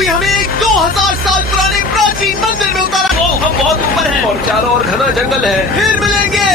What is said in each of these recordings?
अभी हमें एक 2000 साल पुराने प्राचीन मंदिर में उतारा। हम बहुत ऊपर हैं और चारों ओर घना जंगल है। फिर मिलेंगे,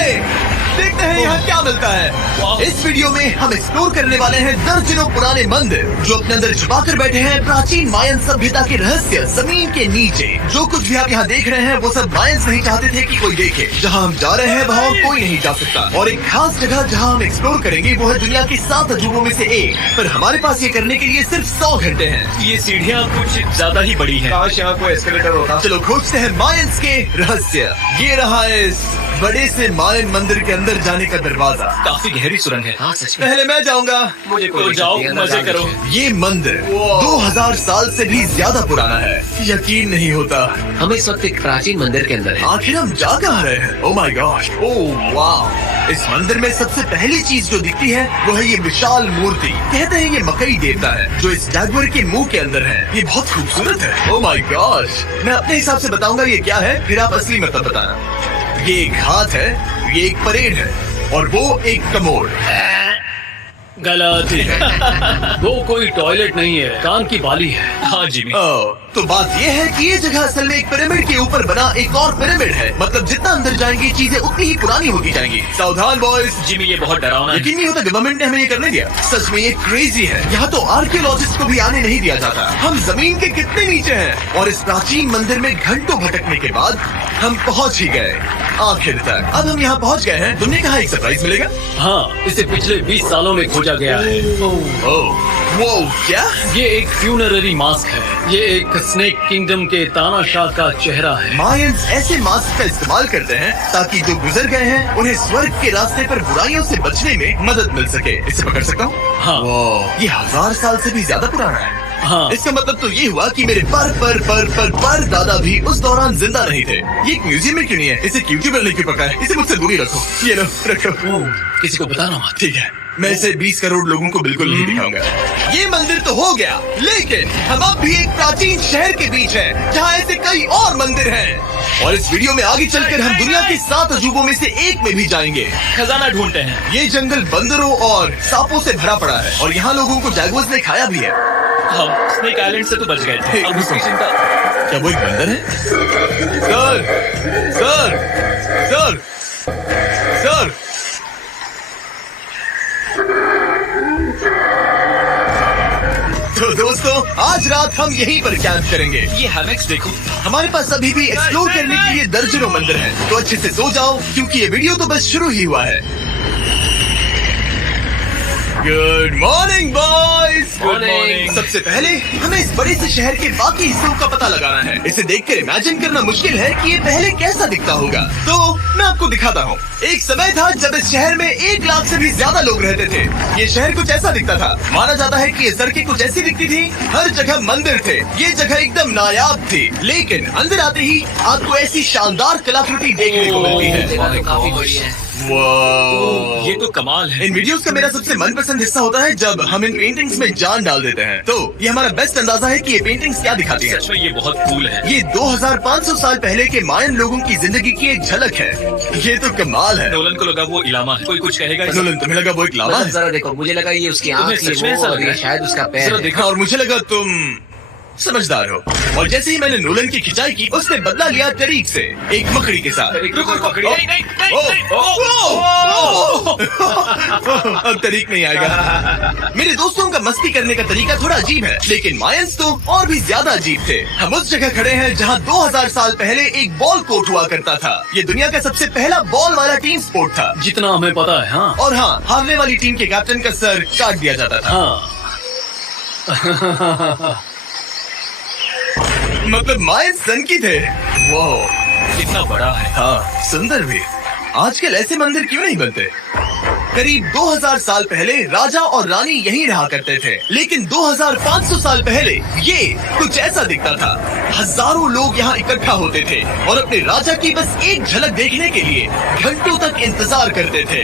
देखते हैं यहाँ क्या मिलता है। इस वीडियो में हम एक्सप्लोर करने वाले हैं दर्जनों पुराने मंदिर जो अपने अंदर छुपा कर बैठे हैं प्राचीन मायन सभ्यता के रहस्य जमीन के नीचे। जो कुछ भी आप यहाँ देख रहे हैं वो सब मायंस नहीं चाहते थे कि कोई देखे। जहाँ हम जा रहे हैं वहाँ कोई नहीं जा सकता। और एक खास जगह जहाँ हम एक्सप्लोर करेंगे वो है दुनिया की 7 अजूबों में से एक। पर हमारे पास ये करने के लिए सिर्फ 100 घंटे हैं। ये सीढ़ियाँ कुछ ज्यादा ही बड़ी हैं। काश यहाँ कोई एस्केलेटर होता। चलो खोजते हैं मायंस के रहस्य। ये रहा इस बड़े से मायन मंदिर के अंदर जाने का दरवाजा। काफी गहरी सुरंग है। हाँ सच में। पहले मैं जाऊंगा। मुझे तो जाओ, मजे करो। ये मंदिर 2000 साल से भी ज्यादा पुराना है। यकीन नहीं होता हम इस वक्त एक प्राचीन मंदिर के अंदर हैं। आखिर हम जा कहाँ रहे हैं। ओह माय गॉड, ओह वाह। इस मंदिर में सबसे पहली चीज जो दिखती है वो है ये विशाल मूर्ति। कहते हैं ये मकई देवता है जो इस जागवर के मुंह के अंदर है। ये बहुत खूबसूरत है। ओह माय गॉड, मैं अपने हिसाब से बताऊंगा ये क्या है, फिर आप असली मतलब बताना। ये एक हाथ है, ये एक परेड है और वो एक कमोड। गलत। वो कोई टॉयलेट नहीं है, कान की बाली है। हाँ जी। तो बात ये है कि ये जगह असल में एक पिरामिड के ऊपर बना एक और पिरामिड है। मतलब जितना अंदर जाएंगे चीजें उतनी ही पुरानी होती जाएंगी। सावधान बॉयज। जिमी ये बहुत डरावना है। यकीन नहीं होता गवर्नमेंट ने हमें ये करने दिया। सच में ये क्रेजी है। यहाँ तो आर्कियोलॉजिस्ट को भी आने नहीं दिया जाता। हम जमीन के कितने नीचे हैं और इस प्राचीन मंदिर में घंटों भटकने के बाद हम पहुँच ही गए आखिर तक। अब हम यहाँ पहुँच गए हैं। तुमने कहा एक सरप्राइज मिलेगा। हाँ, इसे पिछले 20 सालों में खोजा गया है। वो क्या? ये एक फ्यूनररी मास्क है। ये एक स्नेक किंगडम के तानाशाह का चेहरा है। मायंस ऐसे मास्क का इस्तेमाल करते हैं ताकि जो गुजर गए हैं उन्हें स्वर्ग के रास्ते पर बुराइयों से बचने में मदद मिल सके। इसे पकड़ सकता हूँ? हाँ। ये 1000 साल से भी ज्यादा पुराना है। हाँ। इसका मतलब तो ये हुआ कि मेरे पर दादा भी उस दौरान जिंदा नहीं थे। ये एक म्यूजियम में क्यों नहीं है? इसे क्यूट्यूबर ने क्यों पकड़ा है? इसे मुझसे दूरी रखो। ये लो रखो। किसी को बताना मत। ठीक है, मैं इसे 20 करोड़ लोगों को बिल्कुल नहीं दिखाऊंगा। ये मंदिर तो हो गया, लेकिन हम अब भी एक प्राचीन शहर के बीच हैं, जहाँ ऐसे कई और मंदिर हैं। और इस वीडियो में आगे चलकर हम दुनिया की 7 अजूबों में से एक में भी जाएंगे। खजाना ढूंढते हैं। ये जंगल बंदरों और सांपों से भरा पड़ा है और यहाँ लोगों को जैगुआर्स ने खाया भी है। हम स्नेक आइलैंड से तो बच गए थे। अब उसकी चिंता। क्या वो एक बंदर है? Sir, sir, sir, sir. तो दोस्तों, आज रात हम यहीं पर कैंप करेंगे। ये हैमेक्स देखो। हमारे पास अभी भी एक्सप्लोर करने के लिए दर्जनों मंदिर हैं। तो अच्छे से सो जाओ क्योंकि ये वीडियो तो बस शुरू ही हुआ है। Good morning boys. Good morning. सबसे पहले हमें इस बड़े से शहर के बाकी हिस्सों का पता लगाना है। इसे देखकर इमेजिन करना मुश्किल है कि ये पहले कैसा दिखता होगा। तो मैं आपको दिखाता हूँ। एक समय था जब इस शहर में 1 लाख से भी ज्यादा लोग रहते थे। ये शहर कुछ ऐसा दिखता था। माना जाता है कि ये सड़कें कुछ ऐसी दिखती थी। हर जगह मंदिर थे। ये जगह एकदम नायाब थी। लेकिन अंदर आते ही आपको ऐसी शानदार कलाकृति देखने को मिलती है। काफी बड़ी है। वाह, ये तो कमाल है। इन वीडियोस का मेरा सबसे मनपसंद हिस्सा होता है जब हम इन पेंटिंग्स में जान डाल देते हैं। तो ये हमारा बेस्ट अंदाजा है कि ये पेंटिंग्स क्या दिखाती हैं। सच में ये बहुत कूल है। ये 2500 साल पहले के मायन लोगों की जिंदगी की एक झलक है। ये तो कमाल है। नोलन को लगा वो इलामा है। कोई कुछ कहेगा? नोलन, तुम्हें लगा वो एक लावा मतलब है? जरा देखो, मुझे लगा ये उसकी तुम्हें आँख सच में ऐसा और लग रहा ये है? शायद उसका पैर जरा है। देखो। और मुझे लगा तुम समझदार हो। और जैसे ही मैंने नोलन की खिंचाई की, उसने बदला लिया तरीक से, एक मकड़ी के साथ। रुको, पकड़ी। ओ, नहीं, नहीं, नहीं, ओ, नहीं, ओ, ओ, अब तरीक नहीं आएगा। मेरे दोस्तों का मस्ती करने का तरीका थोड़ा अजीब है, लेकिन मायंस तो और भी ज्यादा अजीब थे। हम उस जगह खड़े हैं जहाँ 2000 साल पहले एक बॉल कोर्ट हुआ करता था। ये दुनिया का सबसे पहला बॉल वाला टीम स्पोर्ट था। जितना हमें पता है। हाँ। और हाँ, हारने वाली टीम के कैप्टन का सर काट दिया जाता था। हाँ। मतलब मायंस सनकी थे। वो कितना बड़ा है। हाँ, सुंदर भी। आजकल ऐसे मंदिर क्यों नहीं बनते? करीब 2000 साल पहले राजा और रानी यहीं रहा करते थे, लेकिन 2500 साल पहले ये कुछ ऐसा दिखता था। हजारों लोग यहाँ इकट्ठा होते थे और अपने राजा की बस एक झलक देखने के लिए घंटों तक इंतजार करते थे।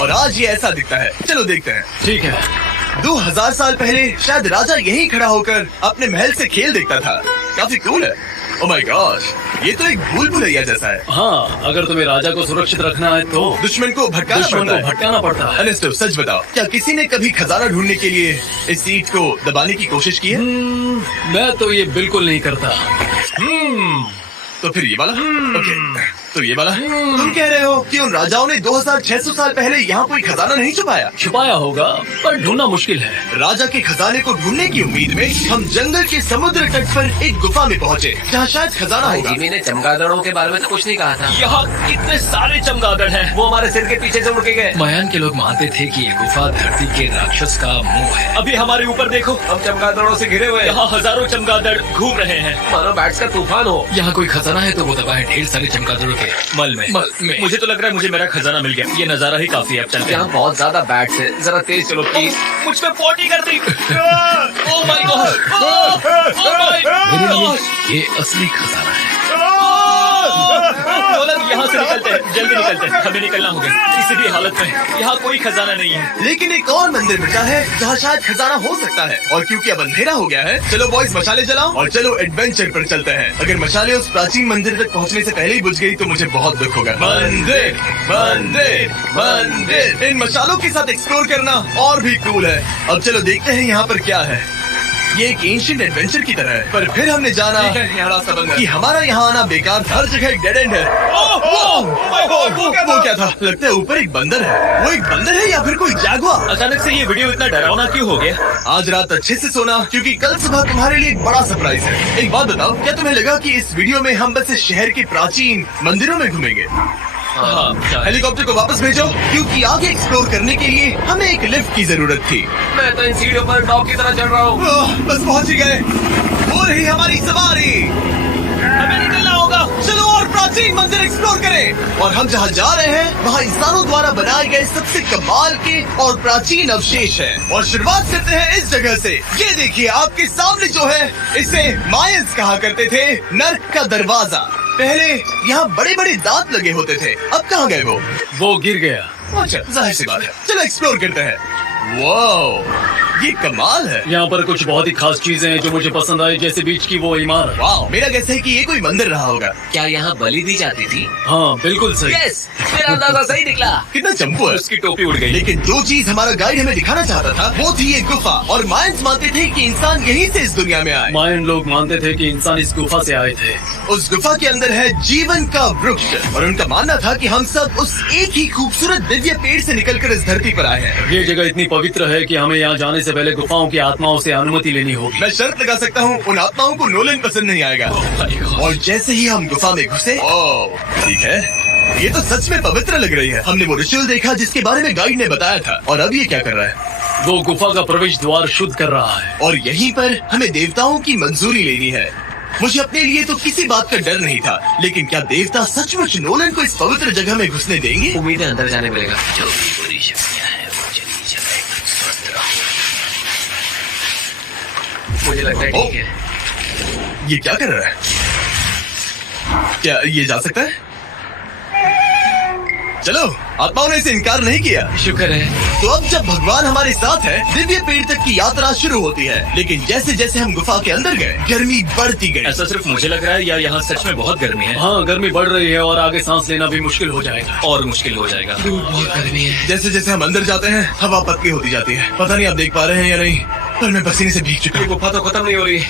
और आज ये ऐसा दिखता है। चलो देखते हैं। ठीक है। 2000 साल पहले शायद राजा यहीं खड़ा होकर अपने महल से खेल देखता था। काफी कूल है। ओह माय गॉड, ये तो एक भूल भुलैया जैसा है। हाँ, अगर तुम्हें राजा को सुरक्षित रखना है तो दुश्मन को भटकाना पड़ता है। अनेस्टो, सच बताओ, क्या किसी ने कभी खजाना ढूंढने के लिए इस सीट को दबाने की कोशिश की है? मैं तो ये बिल्कुल नहीं करता। तो फिर ये वाला? ओके, तो ये वाला? तुम कह रहे हो कि उन राजाओं ने 2600 साल पहले यहाँ कोई खजाना नहीं छुपाया होगा, पर ढूंढना मुश्किल है। राजा के खजाने को ढूंढने की उम्मीद में हम जंगल के समुद्र तट पर एक गुफा में पहुँचे, जहाँ शायद खजाना भाई होगा। जिमी ने चमगादड़ों के बारे में तो कुछ नहीं कहा था। यहाँ कितने सारे चमगादड़ हैं। वो हमारे सिर के पीछे से उड़ के गए। मायान के लोग मानते थे कि ये गुफा धरती के राक्षस का मुंह है। अभी हमारे ऊपर देखो, हम चमगादड़ों से घिरे हुए हैं। यहाँ हजारों चमगादड़ घूम रहे हैं। मानो बैट्स का तूफान हो। यहाँ कोई खजाना है तो वो दबा है ढेर सारे चमगादड़ों के मल में। मुझे तो लग रहा है मुझे मेरा खजाना मिल गया। ये नजारा ही काफी है। अब चलते यहाँ हैं। बहुत ज्यादा बैट्स है, जरा तेज चलो प्लीज। मुझ पे पॉटी कर दी। ओह माय गॉड, मेरे लिए ये असली खजाना है। यहाँ से निकलते हैं, जल्दी निकलते हैं, हमें निकलना होगा। किसी भी हालत में यहाँ कोई खजाना नहीं है। लेकिन एक और मंदिर बचा है जहाँ शायद खजाना हो सकता है, और क्योंकि अब अंधेरा हो गया है, चलो बॉयज मशाले जलाओ और चलो एडवेंचर पर चलते हैं। अगर मशाले उस प्राचीन मंदिर तक पहुँचने से पहले ही बुझ गई तो मुझे बहुत दुख होगा। मंदिर, मंदिर, मंदिर, इन मशालों के साथ एक्सप्लोर करना और भी कूल है। अब चलो देखते हैं यहाँ पर क्या है। ये एक एंशिएंट एडवेंचर की तरह है, पर फिर हमने जाना कि हमारा यहाँ आना बेकार था। हर जगह एक डेड एंड है। वो क्या था? लगता है ऊपर एक बंदर है। वो एक बंदर है या फिर कोई जागुआर? अचानक से ये वीडियो इतना डरावना क्यों हो गया? आज रात अच्छे से सोना, क्योंकि कल सुबह तुम्हारे लिए एक बड़ा सरप्राइज है। एक बात बताओ, क्या तुम्हें लगा कि इस वीडियो में हम बस इस शहर के प्राचीन मंदिरों में घूमेंगे? हेलीकॉप्टर को वापस भेजो, क्योंकि आगे एक्सप्लोर करने के लिए हमें एक लिफ्ट की जरूरत थी। मैं तो इन सीढ़ियों पर डॉग की तरह चढ़ रहा हूँ। बस पहुंच ही गए। हो रही हमारी सवारी। हमें निकलना होगा। चलो और प्राचीन मंदिर एक्सप्लोर करें। और हम जहाँ जा रहे हैं वहाँ इंसानों द्वारा बनाए गए सबसे कमाल के और प्राचीन अवशेष हैं। और शुरुआत करते हैं इस जगह से। ये देखिए आपके सामने जो है, इसे मायंस कहा करते थे नर्क का दरवाजा। पहले यहाँ बड़े बड़े दांत लगे होते थे, अब कहाँ गए वो गिर गया। अच्छा, जाहिर सी बात है। चलो एक्सप्लोर करते हैं। वाओ, ये कमाल है। यहाँ पर कुछ बहुत ही खास चीजें हैं जो मुझे पसंद आई, जैसे बीच की वो इमारत। वाओ, मेरा गैस है कि ये कोई मंदिर रहा होगा। क्या यहाँ बलि दी जाती थी? हाँ बिल्कुल सही। यस, मेरा अंदाजा सही निकला। कितना चंपू है। उसकी टोपी उड़ गई। लेकिन जो चीज हमारा गाइड हमें दिखाना चाहता था वो थी ये गुफा। और मायंस मानते थे कि इंसान यहीं से इस दुनिया में आए। मायन लोग मानते थे कि इंसान इस गुफा से आए थे। उस गुफा के अंदर है जीवन का वृक्ष, और उनका मानना था कि हम सब उस एक ही खूबसूरत दिव्य पेड़ से निकलकर इस धरती पर आए हैं। ये जगह इतनी पवित्र है कि हमें यहाँ जाने से पहले गुफाओं की आत्माओं से अनुमति लेनी होगी। मैं शर्त लगा सकता हूँ उन आत्माओं को नोलन पसंद नहीं आएगा। और जैसे ही हम गुफा में घुसे, ठीक है, ये तो सच में पवित्र लग रही है। हमने वो रिचुअल देखा जिसके बारे में गाइड ने बताया था। और अब ये क्या कर रहा है? वो गुफा का प्रवेश द्वार शुद्ध कर रहा है। और यहीं पर हमें देवताओं की मंजूरी लेनी है। मुझे अपने लिए तो किसी बात का डर नहीं था, लेकिन क्या देवता सचमुच नोलन को इस पवित्र जगह में घुसने देंगे? उम्मीद है अंदर जाने मिलेगा। जो भी बुरी शक्तियाँ हैं वो चली जाए, स्वस्थ रहो। मुझे लगता है ठीक है। ये क्या कर रहा है? क्या ये जा सकता है? चलो, आत्माओं ने इसे इनकार नहीं किया। शुक्र है। तो अब जब भगवान हमारे साथ है, दिव्य पेड़ तक की यात्रा शुरू होती है। लेकिन जैसे जैसे हम गुफा के अंदर गए, गर्मी बढ़ती गई। ऐसा सिर्फ मुझे लग रहा है या यहाँ सच में बहुत गर्मी है? हाँ, गर्मी बढ़ रही है और आगे सांस लेना भी मुश्किल हो जाएगा। और मुश्किल हो जाएगा। बहुत गर्मी है। जैसे जैसे हम अंदर जाते हैं, हवा पतली होती जाती है। पता नहीं आप देख पा रहे हैं या नहीं, पर मैं पसीने से भीग चुका हूँ। गुफा तो खत्म नहीं हो रही।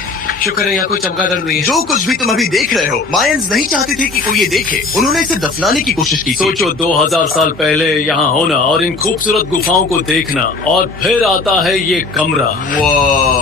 शुक्र है यहाँ कोई चमगादड़ नहीं है। जो कुछ भी तुम अभी देख रहे हो, मायंस नहीं चाहते थे कि कोई ये देखे। उन्होंने इसे दफनाने की कोशिश की थी। सोचो 2000 साल पहले यहाँ होना और इन खूबसूरत गुफाओं को देखना, और फिर आता है ये कमरा,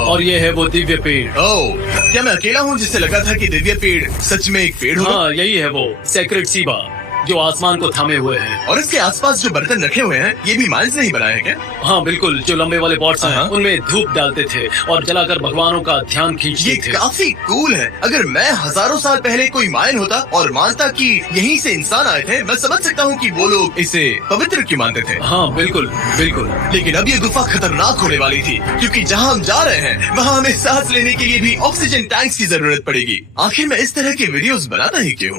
और ये है वो दिव्य पेड़। ओह, क्या मैं अकेला हूँ जिससे लगा था कि दिव्य पेड़ सच में एक पेड़ होगा? हाँ, यही है वो सेक्रेट सीबा जो आसमान को थामे हुए है। और इसके आसपास जो बर्तन रखे हुए हैं, ये भी मायंस ने ही बनाए हैं क्या? हाँ बिल्कुल, जो लंबे वाले पॉट्स हैं, हाँ। उनमें धूप डालते थे और जलाकर भगवानों का ध्यान खींचते ये थे। काफी कूल है। अगर मैं हजारों साल पहले कोई मायन होता और मानता कि यहीं से इंसान आए थे, मैं समझ सकता हूँ कि वो लोग इसे पवित्र क्यों मानते थे। हाँ बिल्कुल बिल्कुल। लेकिन अब ये गुफा खतरनाक होने वाली थी, क्योंकि जहाँ हम जा रहे हैं वहाँ हमें सांस लेने के लिए भी ऑक्सीजन टैंक्स की जरूरत पड़ेगी। आखिर मैं इस तरह के वीडियोस बनाता ही क्यों?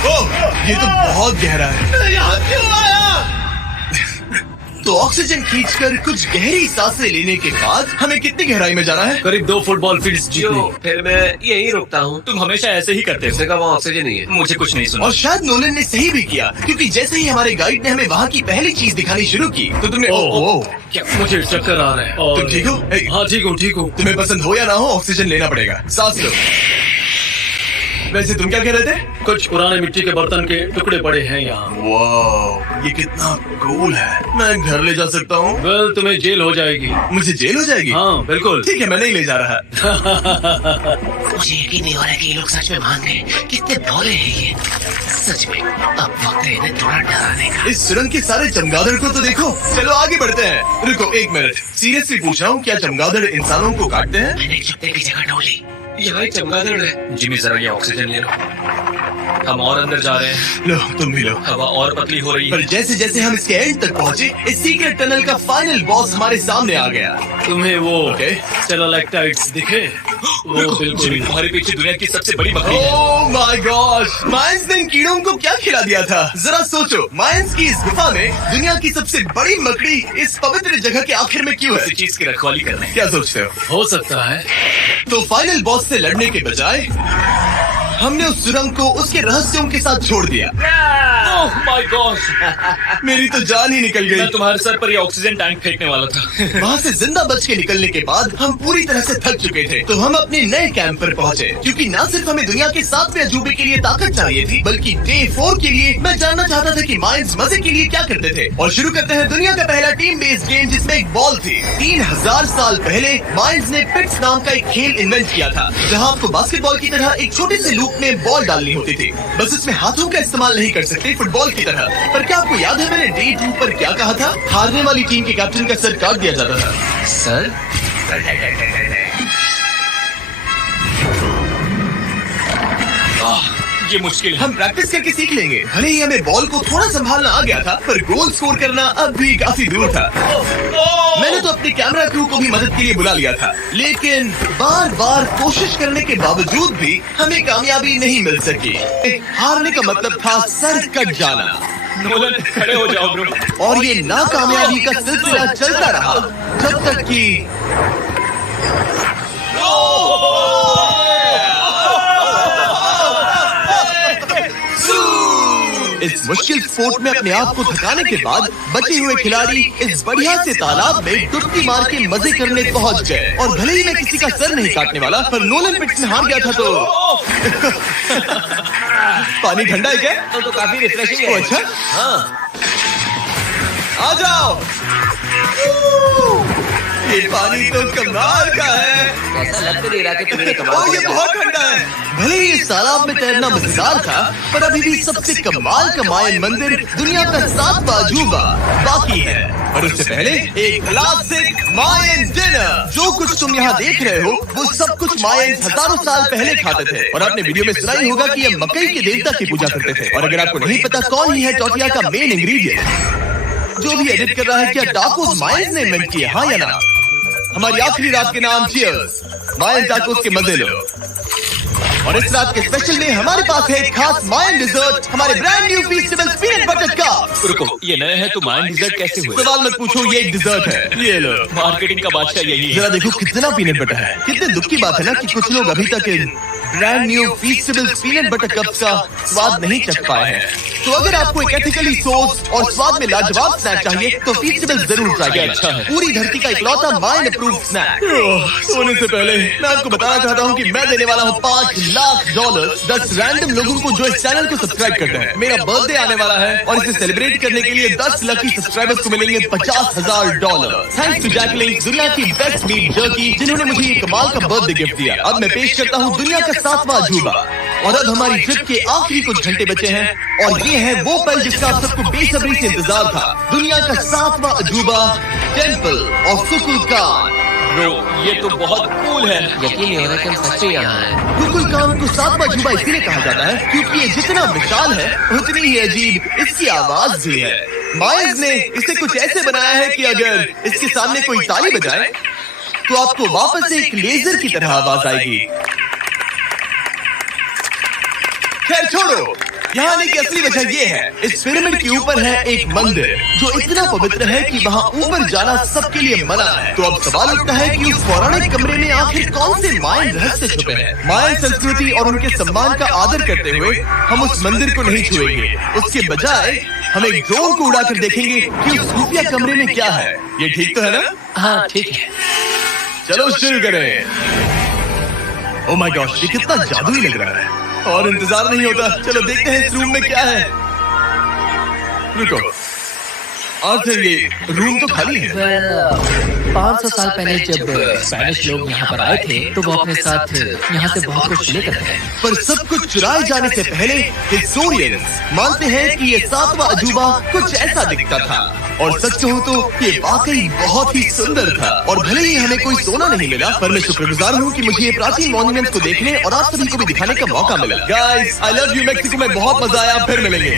ओह, ये तो बहुत गहरा है। यहाँ क्यों आया? तो ऑक्सीजन खींचकर कुछ गहरी सांसें लेने के बाद हमें कितनी गहराई में जाना है? करीब 2 फुटबॉल फील्ड जो जितनी। फिर मैं यही रुकता हूँ। तुम हमेशा ऐसे ही करते उसने कहा वहाँ ऑक्सीजन नहीं है। हो। मुझे कुछ नहीं सुना। और शायद नोलन ने सही भी किया, क्योंकि जैसे ही हमारे गाइड ने हमें वहाँ की पहली चीज दिखानी शुरू की तो तुमने ओह, क्या मुझे चक्कर आ रहे हैं। और तुम ठीक हो? हे। हाँ ठीक हूँ। तुम्हें पसंद हो या ना हो, ऑक्सीजन लेना पड़ेगा। सांस लो। वैसे तुम क्या कह रहे थे? कुछ पुराने मिट्टी के बर्तन के टुकड़े पड़े हैं यहाँ। वाह, ये कितना कूल है। मैं घर ले जा सकता हूँ? वेल, तुम्हें जेल हो जाएगी। मुझे जेल हो जाएगी? हाँ बिल्कुल। ठीक है, मैं नहीं ले जा रहा। मुझे यकीन नहीं हो रहा है कि ये लोग सच में मान गए। कितने भोले हैं ये। सच में अब वक्त है इन्हें थोड़ा डराने का। इस सुरंग के सारे चमगादड़ को तो देखो। चलो आगे बढ़ते हैं। रुको 1 मिनट, सीरियसली पूछ रहा हूँ, क्या चमगादड़ इंसानों को काटते हैं? मैंने एक चुप्पे की जगह ढूंढी। यहाँ एक चमगादड़ है। जिमी जरा ये ऑक्सीजन ले लो। हम और अंदर जा रहे हैं। लो, तुम भी लो। हवा और पतली हो रही पर है। जैसे जैसे हम इसके एंड तक पहुँचे, इस सीक्रेट टनल का फाइनल बॉस हमारे सामने आ गया। तुम्हें वो ओके। स्टेलाक्टाइट्स दिखे? वो जिमी, बिल्कुल। तुम्हारे पीछे दुनिया की सबसे बड़ी बकरी है। ओह माय गॉश, मायंस ने इन कीड़ों को क्या खिला दिया था? जरा सोचो, मायंस की इस गुफा में दुनिया की सबसे बड़ी मकड़ी इस पवित्र जगह के आखिर में क्यों है? किसी चीज की रखवाली कर रहे हैं। क्या सोचते हो? हो सकता है। तो फाइनल बॉस से लड़ने के बजाय हमने उस सुरंग को उसके रहस्यों के साथ छोड़ दिया। ओह माय गॉड, मेरी तो जान ही निकल मैं गई। तुम्हारे सर पर ये ऑक्सीजन टैंक फेंकने वाला था। वहाँ से जिंदा बच के निकलने के बाद हम पूरी तरह से थक चुके थे, तो हम अपने नए कैंप पर पहुँचे, क्योंकि न सिर्फ हमें दुनिया के 7वें अजूबे के लिए ताकत चाहिए थी, बल्कि डे 4 के लिए मैं जानना चाहता था कि माइंस मजे के लिए क्या करते थे। और शुरू करते हैं दुनिया का पहला टीम बेस्ड गेम, जिसमें एक बॉल थी। 3000 साल पहले माइंस ने पिट्स नाम का एक खेल इन्वेंट किया था, जहाँ आपको बास्केटबॉल की तरह एक छोटे से लूप में बॉल डालनी होती थी। बस इसमें हाथों का इस्तेमाल नहीं कर सकते फुटबॉल की तरह। पर क्या आपको याद है मैंने डे 2 पर क्या कहा था? हारने वाली टीम के कैप्टन का सर काट दिया जाता था। सर ये मुश्किल है। हम प्रैक्टिस करके सीख लेंगे। भले ही हमें बॉल को थोड़ा संभालना आ गया था, पर गोल स्कोर करना अब भी काफी दूर था। मैंने तो अपने कैमरा क्रू को भी मदद के लिए बुला लिया था, लेकिन बार बार कोशिश करने के बावजूद भी हमें कामयाबी नहीं मिल सकी। हारने का मतलब था सर कट जाना। नोलन, खड़े हो जाओ ब्रो। और ये नाकामयाबी का सिलसिला चलता रहा जब तक कि इस मुश्किल स्पोर्ट में अपने आप को थकाने के बाद बचे हुए खिलाड़ी इस बढ़िया से तालाब में डुबकी मार के मजे करने पहुंच गए। और भले ही मैं किसी का सर नहीं काटने वाला, पर नोलन पिट्स में हार गया था तो पानी ठंडा है क्या? तो काफी रिफ्रेशिंग है। अच्छा, हाँ, आ जाओ। ये पानी तो कमाल का है। ऐसा लग तो नहीं रहा कि तुमने ओह, कमाल ये किया। बहुत ठंडा है। भले ही इस तालाब में तैरना मजेदार था, पर अभी भी सबसे कमाल का मायन मंदिर, दुनिया का 7वां अजूबा बाकी है। और उससे पहले एक क्लासिक मायन डिनर। जो कुछ तुम यहाँ देख रहे हो, वो सब कुछ मायन हजारों साल पहले खाते थे। और आपने वीडियो में सुना ही होगा कि ये मकई के देवता की पूजा करते थे। और अगर आपको नहीं पता कौन ही है टोटिया का मेन इंग्रेडिएंट, जो भी एडिट कर रहा है, क्या टाकोस मायन ने इन्वेंट किए, हाँ या ना? हमारी आखिरी रात के नाम चीयर्स, मायन टाकोस के मजे लो। और इस रात के स्पेशल में हमारे पास है एक खास मायन डिजर्ट, हमारे brand new Feastables peanut butter का। रुको, ये नए हैं तो मायन डिजर्ट कैसे हुए? सवाल मत पूछो, ये एक डिजर्ट है। ये लो। मार्केटिंग का बादशाह यही है। जरा देखो कितना पीनट बटर है। कितने दुख की बात है ना कि कुछ लोग अभी तक इन brand new Feastables peanut butter cups का स्वाद नहीं चख पाए हैं। तो अगर आपको एक एथिकली सोर्स और स्वाद में लाजवाब स्नैक चाहिए, तो फीस्टेबल जरूर ट्राई करें। अच्छा है। पूरी धरती का इकलौता मायन अप्रूव्ड स्नैक। सोने से पहले मैं आपको बताना चाहता हूँ कि मैं देने वाला हूँ $5 लाख 10 रैंडम लोगों को जो इस चैनल को सब्सक्राइब करते हैं। मेरा बर्थडे आने वाला है और इसे सेलिब्रेट करने के लिए 10 लकी सब्सक्राइबर्स को मिलेंगे $50,000। थैंक्स टू जैकलिंग, दुनिया की बेस्ट मीट जर्की, जिन्होंने मुझे ये कमाल का बर्थडे गिफ्ट दिया। अब मैं पेश करता हूँ दुनिया का 7वां अजूबा। और अब हमारी ट्रिप के आखिरी कुछ घंटे बचे हैं, और ये है वो पल जिसका आप सबको बेसब्री से इंतजार था। दुनिया का 7वां अजूबा, टेंपल ऑफ कुकुलकान। ब्रो, ये तो बहुत कूल है। यकीन नहीं हो रहा कि हम सच में यहाँ हैं। कुकुलकान को 7वां अजूबा इसलिए कहा जाता है क्योंकि ये जितना विशाल है, उतनी ही अजीब इसकी आवाज भी है। मायंस ने इसे कुछ ऐसे बनाया है कि अगर इसके सामने कोई ताली बजाए, तो आपको वापस एक लेजर की तरह आवाज आएगी। खैर छोड़ो, यहाँ आने की असली वजह ये है, इस पिरामिड के ऊपर है एक मंदिर जो इतना पवित्र है कि वहाँ ऊपर जाना सबके लिए मना है। तो अब सवाल उठता है कि उस पौराणिक कमरे में आखिर कौन से मायन रहस्य छुपे हैं। मायन संस्कृति और उनके सम्मान का आदर करते हुए हम उस मंदिर को नहीं छुएंगे, उसके बजाय हम एक ड्रोन को उड़ाकर देखेंगे कि उस खुफिया कमरे में क्या है। ये ठीक तो है ना? हाँ ठीक है। चलो शुरू करें। ओह माय गॉड, ये कितना जादुई लग रहा है और इंतजार नहीं होता। चलो देखते हैं इस रूम में क्या है। रुको आर्थर, ये रूम तो खाली है। 500 साल पहले जब स्पेनिश लोग यहाँ पर आए थे तो वो अपने साथ यहाँ से बहुत कुछ लेकर गए। पर सब कुछ चुराए जाने से पहले हिस्टोरियंस मानते हैं कि ये 7वां अजूबा कुछ ऐसा दिखता था। और सच कहूँ तो ये वाकई बहुत ही सुंदर था। और भले ही हमें कोई सोना नहीं मिला, पर मैं शुक्रगुजार हूँ कि मुझे ये प्राचीन मॉन्यूमेंट्स को देखने और आप सभी को भी दिखाने का मौका मिला। Guys, I love you Mexico में बहुत मजा आया। फिर मिलेंगे।